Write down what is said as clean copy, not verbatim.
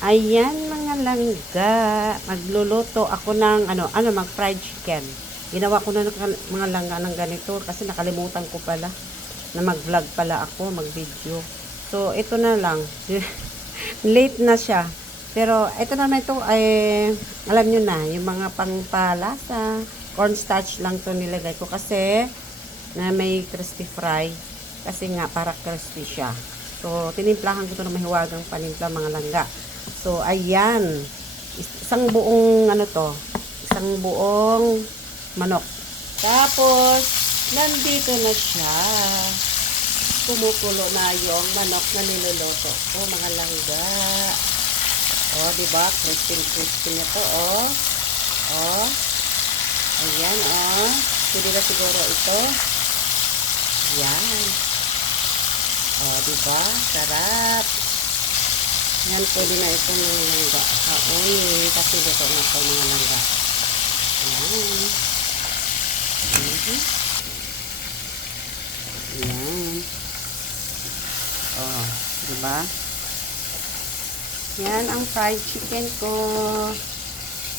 Ayan mga langga, magluluto ako ng mag-fried chicken. Ginawa ko na mga langga ng ganito kasi nakalimutan ko pala na mag-vlog pala ako, mag-video. So, ito na lang. Late na siya. Pero, ito naman ito ay, alam nyo na, yung mga pangpalasa, cornstarch lang to nilagay ko kasi na may crispy fry. Kasi nga, para crispy siya. So, tinimplahan ko to na mahiwagang panimpla mga langga. So, ayan. Isang buong, isang buong manok. Tapos, nandito na siya. Kumukulo na yung manok na niluluto ko, mga langga. O, diba? Crispy na to, o. O. Ayan, o. Pwede na siguro ito. Ayan. O, diba? Sarap. Yan, pwede na ito mga langga. Kaunin, kasi luto na ito mga langga. Ayan. Ayan. Oh, diba? Yan ang fried chicken ko.